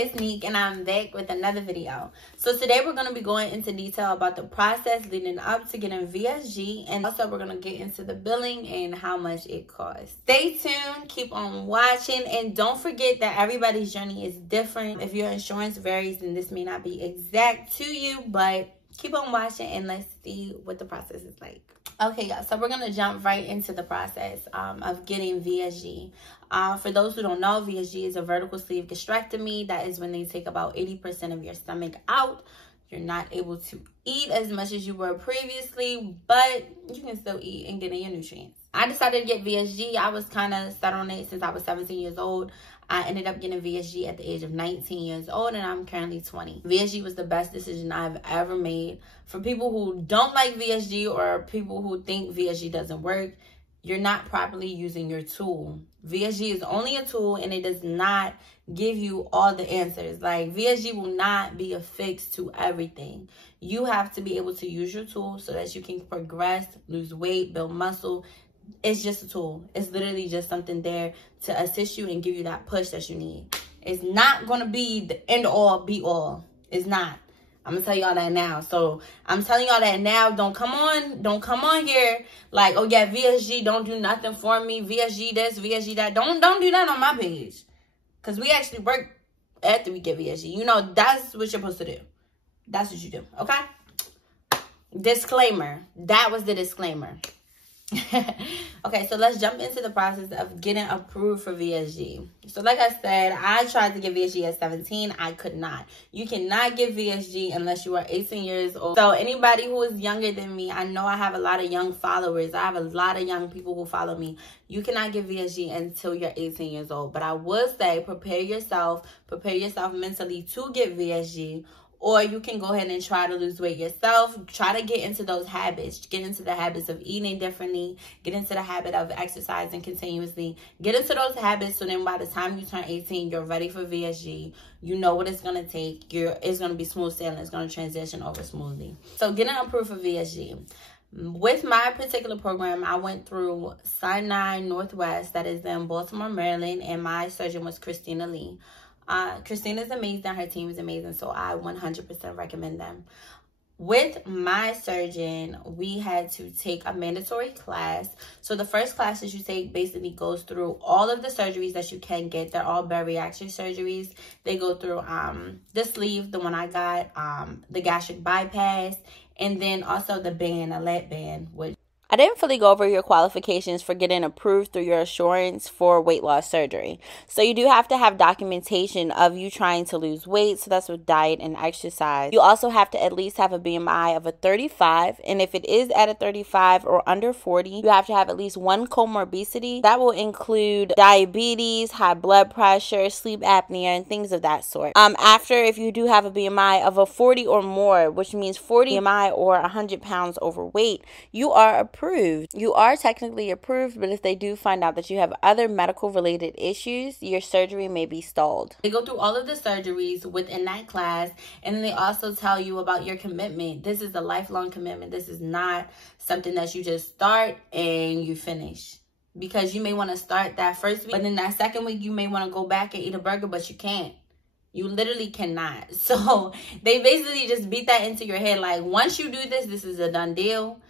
it's Nique, and I'm back with another video. So today we're going to be going into detail about the process leading up to getting VSG, and also we're going to get into the billing and how much it costs. Stay tuned, keep on watching, and don't forget that everybody's journey is different. If your insurance varies, then this may not be exact to you, but keep on watching and let's see what the process is like. Okay, guys, so we're going to jump right into the process of getting VSG. For those who don't know, VSG is a vertical sleeve gastrectomy. That is when they take about 80% of your stomach out. You're not able to eat as much as you were previously, but you can still eat and get in your nutrients. I decided to get VSG. I was kind of set on it since I was 17 years old. I ended up getting VSG at the age of 19 years old, and I'm currently 20. VSG was the best decision I've ever made. For people who don't like VSG or people who think VSG doesn't work, you're not properly using your tool. VSG is only a tool, and it does not give you all the answers. Like, VSG will not be a fix to everything. You have to be able to use your tool so that you can progress, lose weight, build muscle. It's just a tool. It's literally just something there to assist you and give you that push that you need. It's not going to be the end all be all. It's not. I'm going to tell y'all that now. So I'm telling y'all that now. Don't come on here like, oh yeah, VSG don't do nothing for me. VSG this, VSG that. Don't do that on my page. Because we actually work after we get VSG. You know, that's what you're supposed to do. That's what you do. Okay? Disclaimer. That was the disclaimer. Okay, so let's jump into the process of getting approved for VSG. So like I said, I tried to get VSG at 17. I could not. You cannot get VSG unless you are 18 years old. So anybody who is younger than me, I know I have a lot of young followers. I have a lot of young people who follow me. You cannot get VSG until you're 18 years old. But I would say prepare yourself mentally to get VSG. Or you can go ahead and try to lose weight yourself. Try to get into those habits. Get into the habits of eating differently. Get into the habit of exercising continuously. Get into those habits so then by the time you turn 18, you're ready for VSG. You know what it's going to take. It's going to be smooth sailing. It's going to transition over smoothly. So getting approved for VSG. With my particular program, I went through Sinai Northwest, that is in Baltimore, Maryland, and my surgeon was Christina Lee. Christina's amazing. Her team is amazing. So I 100% recommend them. With my surgeon, we had to take a mandatory class. So the first class that you take basically goes through all of the surgeries that you can get. They're all bariatric surgeries. They go through the sleeve, the one I got, the gastric bypass, and then also the band, a lead band, which I didn't fully go over your qualifications for getting approved through your insurance for weight loss surgery. So you do have to have documentation of you trying to lose weight. So that's with diet and exercise. You also have to at least have a BMI of a 35. And if it is at a 35 or under 40, you have to have at least one comorbidity. That will include diabetes, high blood pressure, sleep apnea, and things of that sort. After, if you do have a BMI of a 40 or more, which means 40 BMI or 100 pounds overweight, you are approved. You are technically approved, but if they do find out that you have other medical related issues, your surgery may be stalled. They go through all of the surgeries within that class, and then they also tell you about your commitment. This is a lifelong commitment. This is not something that you just start and you finish. Because you may want to start that first week, but then that second week you may want to go back and eat a burger, but you can't. You literally cannot. So they basically just beat that into your head. Like, once you do this, this is a done deal.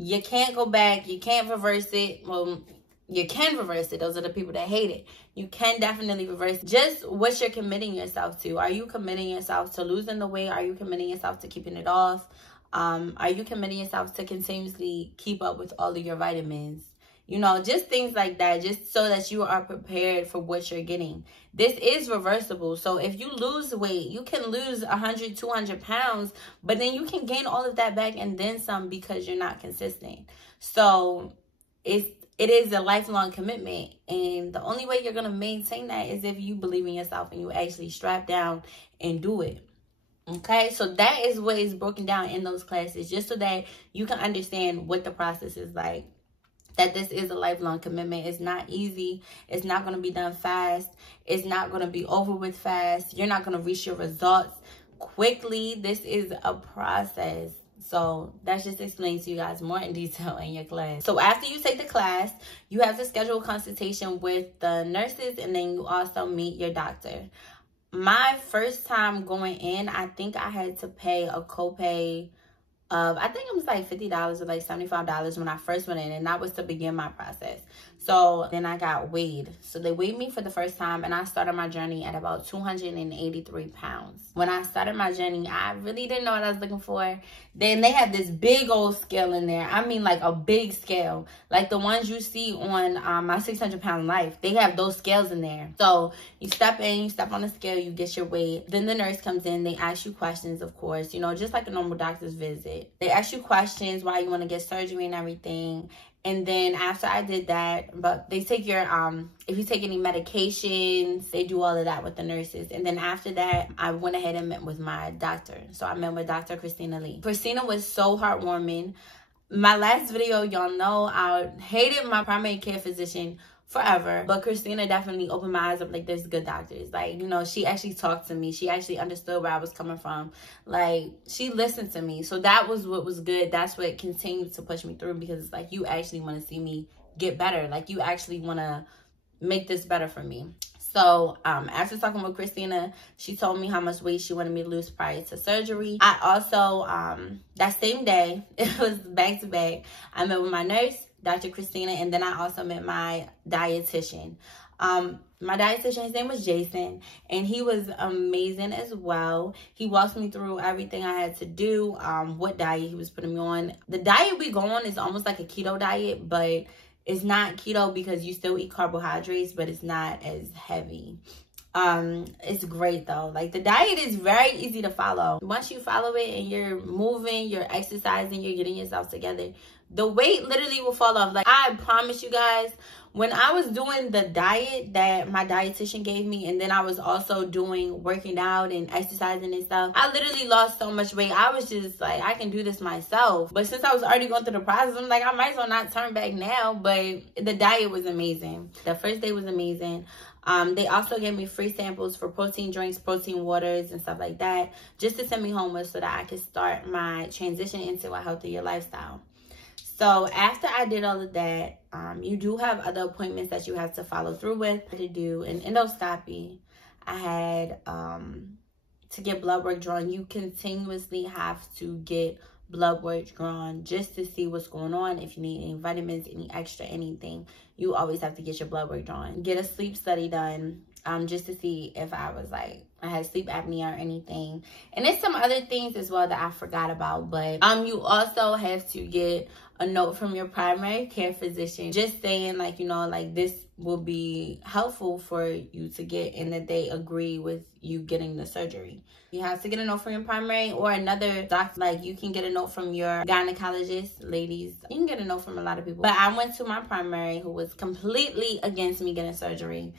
You can't go back. You can't reverse it. Well, you can reverse it. Those are the people that hate it. You can definitely reverse it. Just what you're committing yourself to. Are you committing yourself to losing the weight? Are you committing yourself to keeping it off? Are you committing yourself to continuously keep up with all of your vitamins? You know, just things like that, just so that you are prepared for what you're getting. This is reversible. So if you lose weight, you can lose 100, 200 pounds, but then you can gain all of that back and then some because you're not consistent. So it is a lifelong commitment. And the only way you're going to maintain that is if you believe in yourself and you actually strap down and do it. Okay, so that is what is broken down in those classes, just so that you can understand what the process is like. That this is a lifelong commitment. It's not easy. It's not going to be done fast. It's not going to be over with fast. You're not going to reach your results quickly. This is a process. So that's just explained to you guys more in detail in your class. So after you take the class, you have to schedule a consultation with the nurses, and then you also meet your doctor. my first time going in, I think I had to pay a copay of, I think it was like $50 or like $75 when I first went in, and that was to begin my process. So then I got weighed. So they weighed me for the first time, and I started my journey at about 283 pounds. When I started my journey, I really didn't know what I was looking for. Then they had this big old scale in there. I mean, like a big scale, like the ones you see on my 600-pound life. They have those scales in there. So you step in, you step on the scale, you get your weight. Then the nurse comes in. They ask you questions, of course, you know, just like a normal doctor's visit. They ask you questions, why you want to get surgery and everything. And then after I did that, but they take your, if you take any medications, they do all of that with the nurses. And then after that, I went ahead and met with my doctor. So I met with Dr. Christina Lee. Christina was so heartwarming. My last video, y'all know I hated my primary care physician forever, but Christina definitely opened my eyes up. Like, there's good doctors. Like, you know, she actually talked to me. She actually understood where I was coming from. Like, she listened to me. So that was what was good. That's what continued to push me through, because it's like, you actually want to see me get better. Like, you actually want to make this better for me. So after talking with Christina, she told me how much weight she wanted me to lose prior to surgery. I also, that same day, it was back to back, I met with my nurse, Dr. Christina, and then I also met my dietitian. My dietitian, his name was Jason, and he was amazing as well. He walked me through everything I had to do, what diet he was putting me on. The diet we go on is almost like a keto diet, but it's not keto because you still eat carbohydrates, but it's not as heavy. It's great though. Like, the diet is very easy to follow. Once you follow it and you're moving, you're exercising, you're getting yourself together, the weight literally will fall off. Like, I promise you guys, when I was doing the diet that my dietitian gave me, and then I was also doing working out and exercising and stuff, I literally lost so much weight. I was just like, I can do this myself. But since I was already going through the process, I'm like, I might as well not turn back now. But the diet was amazing. The first day was amazing. They also gave me free samples for protein drinks, protein waters, and stuff like that, just to send me home with, so that I could start my transition into a healthier lifestyle. So after I did all of that, you do have other appointments that you have to follow through with. To do an endoscopy. I had to get blood work drawn. You continuously have to get blood work drawn just to see what's going on. If you need any vitamins, any extra, anything, you always have to get your blood work drawn. Get a sleep study done, just to see if I had sleep apnea or anything. And there's some other things as well that I forgot about. But you also have to get a note from your primary care physician just saying, like, you know, like, this will be helpful for you to get, and that they agree with you getting the surgery. You have to get a note from your primary or another doctor. Like, you can get a note from your gynecologist, ladies. You can get a note from a lot of people. But I went to my primary, who was completely against me getting surgery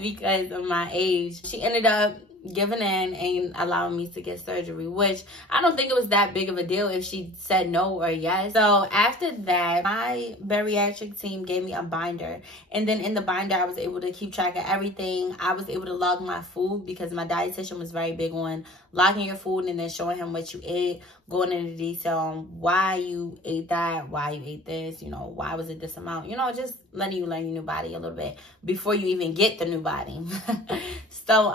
because of my age. She ended up giving in and allowing me to get surgery, which I don't think it was that big of a deal if she said no or yes. So after that, my bariatric team gave me a binder, and then in the binder I was able to keep track of everything. I was able to log my food, because my dietitian was very big on logging your food and then showing him what you ate, going into detail on why you ate that, why you ate this, you know, why was it this amount, you know, just letting you learn your new body a little bit before you even get the new body. So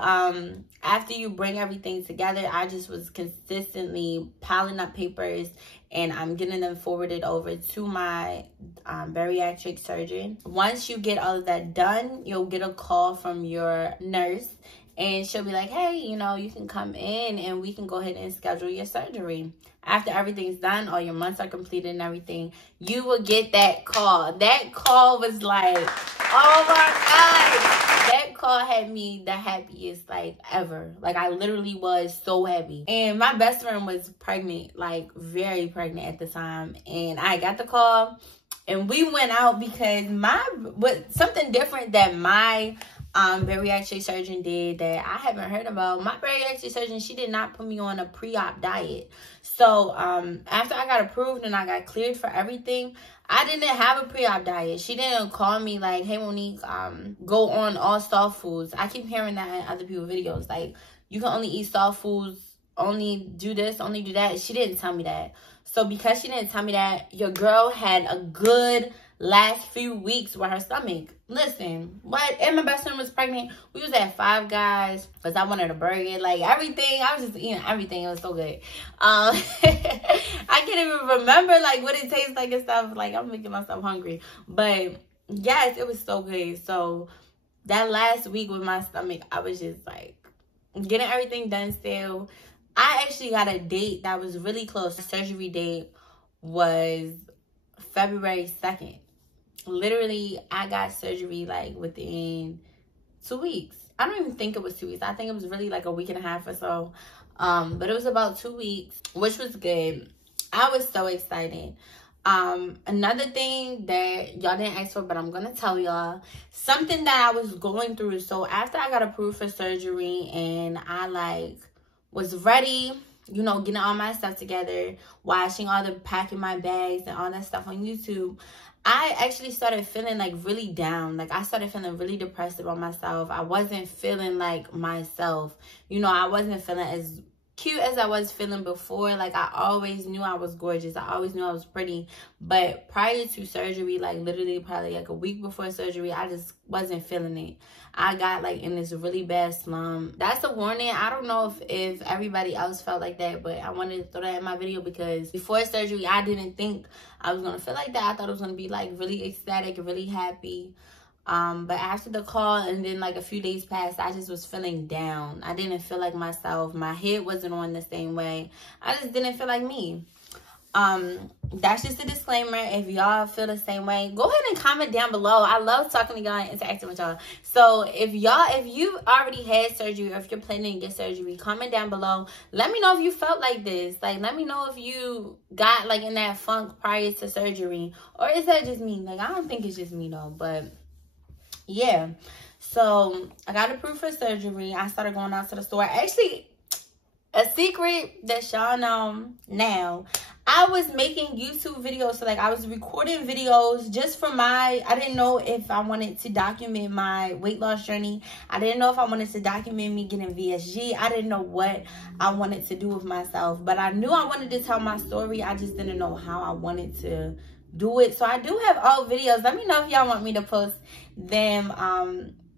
after you bring everything together, I just was consistently piling up papers, and I'm getting them forwarded over to my bariatric surgeon. Once you get all of that done, you'll get a call from your nurse, and she'll be like, hey, you know, you can come in and we can go ahead and schedule your surgery. After everything's done, all your months are completed and everything, you will get that call. That call was like, oh my God. That call had me the happiest, like, ever. Like, I literally was so happy. And my best friend was pregnant, like, very pregnant at the time. And I got the call, and we went out, because something different that my bariatric surgeon did that I haven't heard about. My bariatric surgeon, she did not put me on a pre-op diet. So after I got approved and I got cleared for everything, I didn't have a pre-op diet. She didn't call me like, hey Monique, go on all soft foods. I keep hearing that in other people's videos, like, you can only eat soft foods only do this, only do that. She didn't tell me that. So because she didn't tell me that, your girl had a good last few weeks with her stomach. Listen, what? And my best friend was pregnant. We was at Five Guys because I wanted a burger. Like, everything. I was just eating everything. It was so good. I can't even remember, like, what it tastes like and stuff. Like, I'm making myself hungry. But, yes, it was so good. So, that last week with my stomach, I was just, like, getting everything done still. I actually got a date that was really close. The surgery date was February 2nd. Literally, I got surgery like within 2 weeks. I don't even think it was 2 weeks. I think it was really like a week and a half or so. But it was about 2 weeks, which was good. I was so excited. Another thing that y'all didn't ask for, but I'm gonna tell y'all something that I was going through. So after I got approved for surgery and I like was ready, you know, getting all my stuff together, washing all the, packing my bags and all that stuff on YouTube, I actually started feeling like really down. Like, I started feeling really depressed about myself. I wasn't feeling like myself. You know, I wasn't feeling as cute as I was feeling before. Like, I always knew I was gorgeous. I always knew I was pretty. But prior to surgery, like literally probably like a week before surgery, I just wasn't feeling it. I got like in this really bad slump. That's a warning. I don't know if everybody else felt like that, but I wanted to throw that in my video because before surgery, I didn't think I was going to feel like that. I thought it was going to be like really ecstatic, really happy. But after the call and then like a few days passed, I just was feeling down. I didn't feel like myself. My head wasn't on the same way. I just didn't feel like me. That's just a disclaimer. If y'all feel the same way, go ahead and comment down below. I love talking to y'all and interacting with y'all. So if you already had surgery or if you're planning to get surgery, comment down below. Let me know if you felt like this. Like, let me know if you got like in that funk prior to surgery, or is that just me? Like, I don't think it's just me though, but yeah. So I got approved for surgery. I started going out to the store. Actually, a secret that y'all know now, I was making YouTube videos. So like, I was recording videos just for I didn't know if I wanted to document my weight loss journey. I didn't know if I wanted to document me getting VSG. I didn't know what I wanted to do with myself, but I knew I wanted to tell my story. I just didn't know how I wanted to do it. So I do have all videos. Let me know if y'all want me to post them.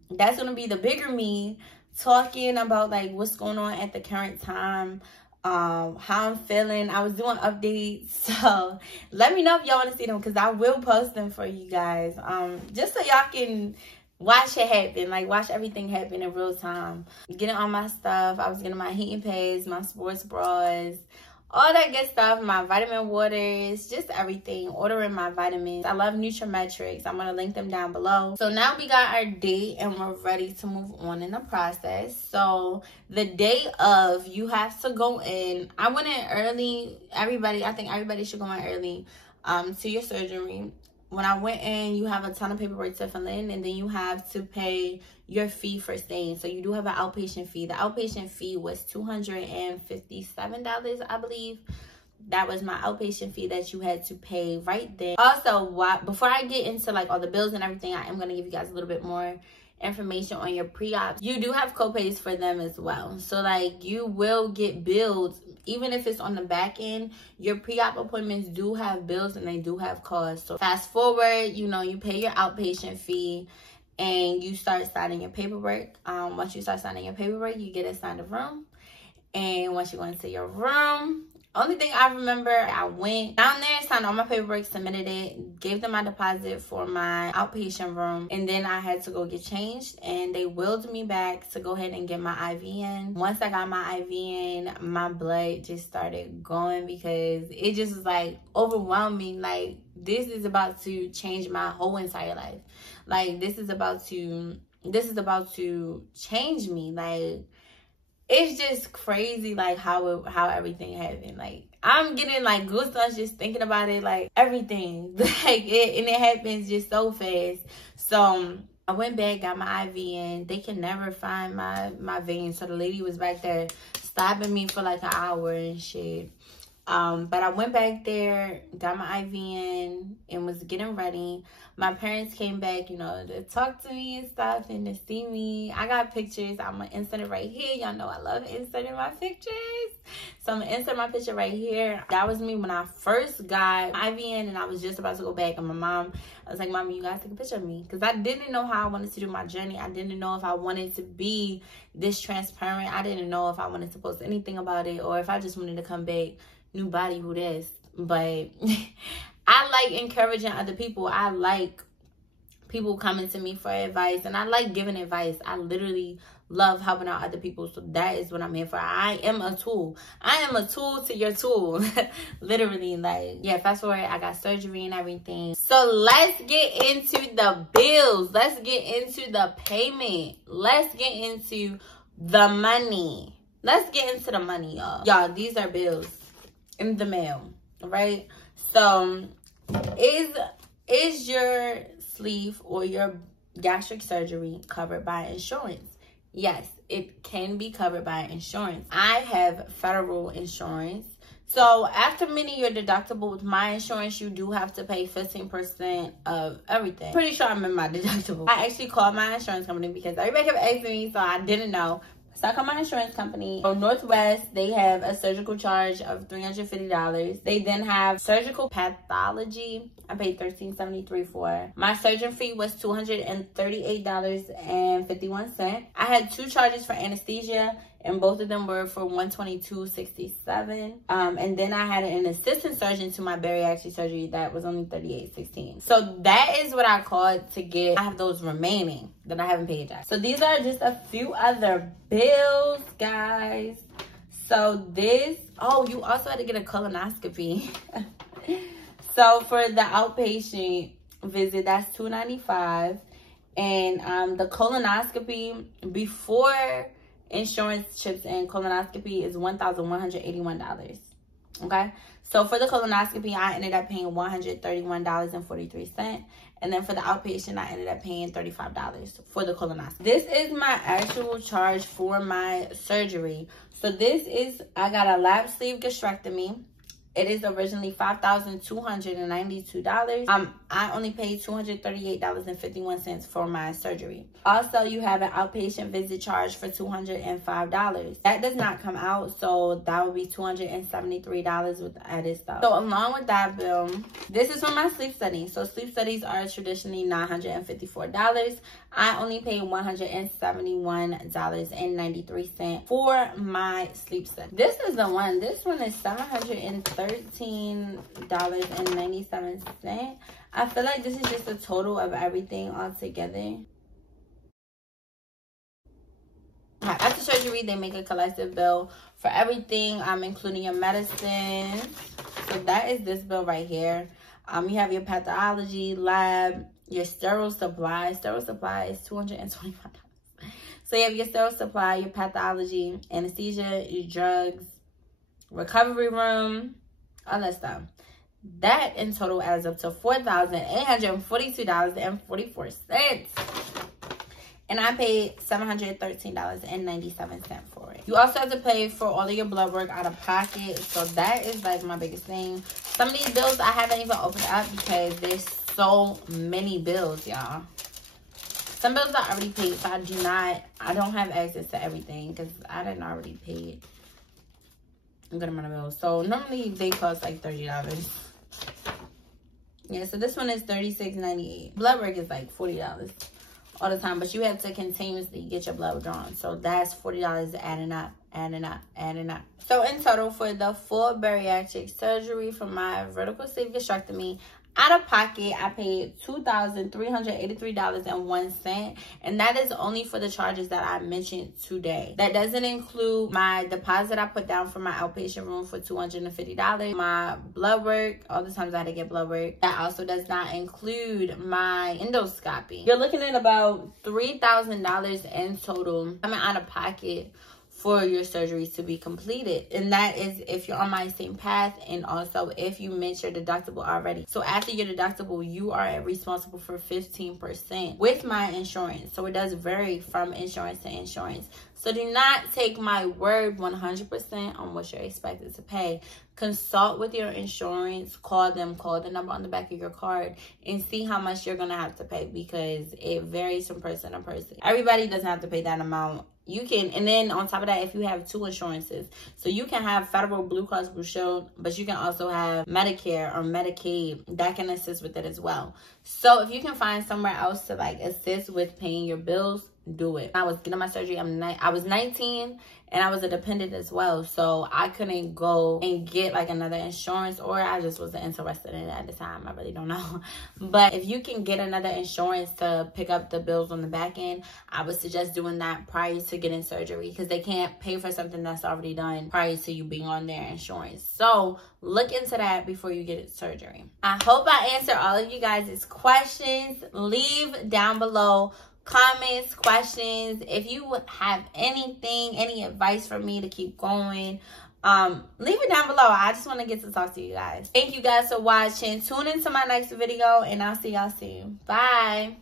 That's gonna be the bigger me talking about like what's going on at the current time, how I'm feeling. I was doing updates, so let me know if y'all want to see them because I will post them for you guys, just so y'all can watch it happen, like watch everything happen in real time. Getting all my stuff. I was getting my heating pads, my sports bras, all that good stuff, my vitamin waters, just everything. Ordering my vitamins. I love Nutrimetrics. I'm going to link them down below. So now we got our date and we're ready to move on in the process. So the day of, you have to go in. I went in early. I think everybody should go in early to your surgery. When I went in, you have a ton of paperwork to fill in, and then you have to pay your fee for staying. So you do have an outpatient fee. The outpatient fee was $257, I believe. That was my outpatient fee that you had to pay right there. Also, before I get into like all the bills and everything, I am going to give you guys a little bit more information on your pre-op. You do have co-pays for them as well. So like, you will get billed, even if it's on the back end. Your pre-op appointments do have bills and they do have costs. So fast forward, you know, you pay your outpatient fee and you start signing your paperwork. Once you start signing your paperwork, you get assigned a room. And once you go into your room, only thing I remember, I went down there, signed all my paperwork, submitted it, gave them my deposit for my outpatient room, and then I had to go get changed, and they wheeled me back to go ahead and get my IV in. Once I got my IV in, my blood just started going because it just was like overwhelming. Like, this is about to change my whole entire life. Like, this is about to change me. Like, it's just crazy, like how everything happened. Like, I'm getting like goosebumps just thinking about it. Like, everything, like it happens just so fast. So I went back, got my IV in. They can never find my vein. So the lady was back there stopping me for like an hour and shit. But I went back there, got my IV in, and was getting ready. My parents came back, you know, to talk to me and stuff and to see me. I got pictures. I'm going to insert it right here. Y'all know I love inserting my pictures. So I'm going to insert my picture right here. That was me when I first got IV in, and I was just about to go back. And my mom, I was like, Mommy, you guys take a picture of me. Because I didn't know how I wanted to do my journey. I didn't know if I wanted to be this transparent. I didn't know if I wanted to post anything about it, or if I just wanted to come back, new body, who this. But I like encouraging other people. I like people coming to me for advice, and I like giving advice. I literally love helping out other people. So that is what I'm here for. I am a tool. I am a tool to your tool. Literally, like, yeah, fast forward, I got surgery and everything. So let's get into the bills. Let's get into the payment. Let's get into the money. Let's get into the money, y'all. Y'all, these are bills in the mail, right? So is your sleeve or your gastric surgery covered by insurance? Yes, it can be covered by insurance. I have federal insurance. So after meeting your deductible with my insurance, you do have to pay 15% of everything. Pretty sure I'm in my deductible. I actually called my insurance company because everybody kept asking me, so I didn't know. So I called my insurance company. So Northwest, they have a surgical charge of $350. They then have surgical pathology. I paid $13.73 for. My surgeon fee was $238.51. I had 2 charges for anesthesia, and both of them were for $122.67. And then I had an assistant surgeon to my bariatric surgery that was only $38.16. So that is what I called to get. I have those remaining that I haven't paid yet. So these are just a few other bills, guys. So this, oh, you also had to get a colonoscopy. So for the outpatient visit, that's $295. And the colonoscopy before insurance chips and colonoscopy is $1,181. Okay, so for the colonoscopy, I ended up paying $131.43. And then for the outpatient, I ended up paying $35 for the colonoscopy. This is my actual charge for my surgery. So this is, I got a lap sleeve gastrectomy. It is originally $5,292. I only paid $238.51 for my surgery. Also, you have an outpatient visit charge for $205. That does not come out, so that would be $273 with the added stuff. So along with that bill, this is for my sleep study. So sleep studies are traditionally $954. I only paid $171.93 for my sleep study. This is the one. This one is $713.97. I feel like this is just the total of everything all together. After surgery, they make a collective bill for everything, including your medicine. So that is this bill right here. You have your pathology, lab, your sterile supply. Sterile supply is $225. So you have your sterile supply, your pathology, anesthesia, your drugs, recovery room, all that stuff. That in total adds up to $4,842.44. And I paid $713.97 for it. You also have to pay for all of your blood work out of pocket. So that is like my biggest thing. Some of these bills I haven't even opened up because there's so many bills, y'all. Some bills I already paid, so I don't have access to everything because I didn't already pay a good amount of bills. So normally they cost like $30. Yeah, so this one is $36.98. Blood work is like $40 all the time, but you have to continuously get your blood drawn. So that's $40 adding up. So in total, for the full bariatric surgery for my vertical sleeve gastrectomy, out of pocket, I paid $2,383.01, and that is only for the charges that I mentioned today. That doesn't include my deposit I put down for my outpatient room for $250, my blood work, all the times I had to get blood work. That also does not include my endoscopy. You're looking at about $3,000 in total coming out of pocket for your surgeries to be completed. And that is if you're on my same path, and also if you met your deductible already. So after your deductible, you are responsible for 15% with my insurance. So it does vary from insurance to insurance. So do not take my word 100% on what you're expected to pay. Consult with your insurance, call them, call the number on the back of your card, and see how much you're going to have to pay, because it varies from person to person. Everybody doesn't have to pay that amount. You can, and then on top of that, if you have 2 insurances, so you can have Federal, Blue Cross Blue Shield, but you can also have Medicare or Medicaid that can assist with it as well. So if you can find somewhere else to like assist with paying your bills, do it. I was getting my surgery, I was 19 and I was a dependent as well, so I couldn't go and get like another insurance, or I just wasn't interested in it at the time. I really don't know. But if you can get another insurance to pick up the bills on the back end, I would suggest doing that prior to getting surgery, because they can't pay for something that's already done prior to you being on their insurance. So look into that before you get surgery. I hope I answered all of you guys' questions. Leave down below comments, questions. If you have anything, any advice for me to keep going, leave it down below. I just want to get to talk to you guys. Thank you guys for watching. Tune into my next video, and I'll see y'all soon. Bye.